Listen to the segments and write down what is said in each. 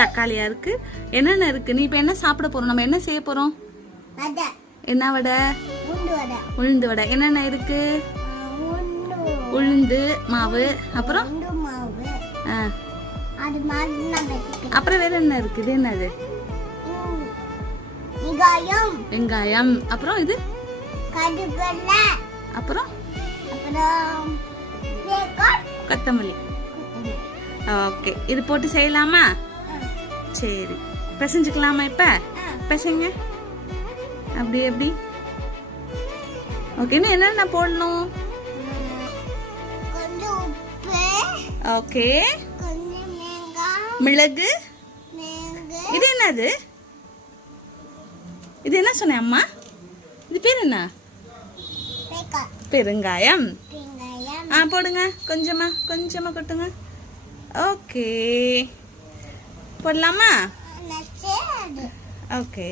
தக்காளியா இருக்கு. என்னென்ன இருக்கு? நீ இப்ப என்ன சாப்பிட போறோம்? நம்ம என்ன செய்ய போறோம்? என்ன வடை? உளுந்து வடை. என்னென்ன இருக்கு? உளுந்து மாவு, அப்புறம் அப்புறம் வேற என்ன இருக்கு? இது என்னது? வெங்காயம். அப்புறம் இது அப்புறம் கொத்தமல்லி. ஓகே, இது போட்டு செய்யலாமா? சரி, பிசைஞ்சுக்கலாமா? இப்ப பிசைங்க. அப்படி எப்படி? ஓகே, இன்னும் என்னென்ன போடணும்? ஓகே, மிளகு. இது என்னது? இது என்ன சொன்ன அம்மா? இது பேர் என்ன? பெருங்காயம். போடுங்க. கொஞ்சமா கொஞ்சமா கொட்டுங்க. ஓகே, போடலாமா? ஓகே,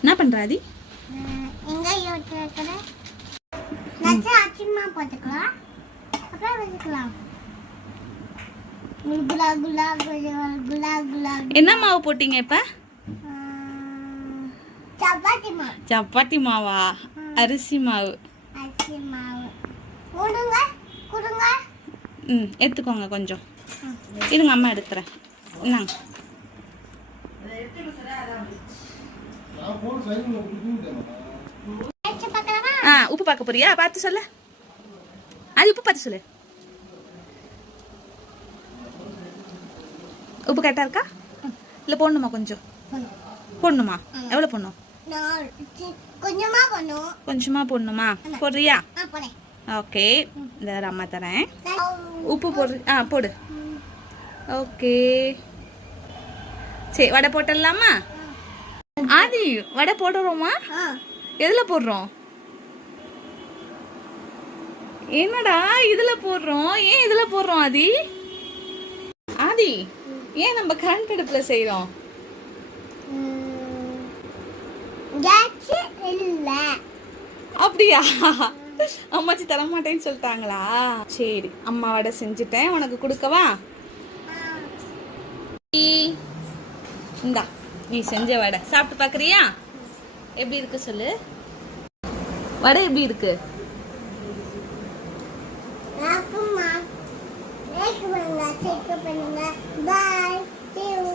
என்ன பண்ற ஆதி? என்ன மாவு போட்டீங்க இப்ப? சப்பாத்தி மாவா? அரிசி மாவு. எடுத்துக்கோங்க கொஞ்சம். இருங்க, அம்மா எடுத்துறேன். என்னங்க? உப்பு பார்க்க போறியா? பார்த்து சொல்ல. அது உப்பு பார்த்து சொல்லு. உப்பு கரெக்டா இருக்கா? இல்ல போடணுமா? கொஞ்சம் போடணுமா? எவ்வளவு போடணும்? கொஞ்சமா போடணுமா? போடுறியா? ஓகே, இந்த அம்மா தரேன். உப்பு போடு. போடு. ஓகே, சரி, வடை போட்டுடலாமா? ஆதி, வடை போடுறோமா? எதுல போடுறோம்? என்னடா இதுல போடுறோம்? ஏன் இதுல போடுறோம் ஆதி? ஆதி, ஏன் நம்ம கரண்ட் அடுப்புல செய்யறோம்? அப்படியா? அம்மாச்சி தர மாட்டேன்னு சொல்லிட்டாங்களா? சரி, அம்மா வடை செஞ்சுட்டேன், உனக்கு கொடுக்கவா? இந்தா, நீ செஞ்ச வடை சாப்பிட்டு பாக்குறியா? எப்படி இருக்கு சொல்லு. வடை எப்படி இருக்கு? Bye.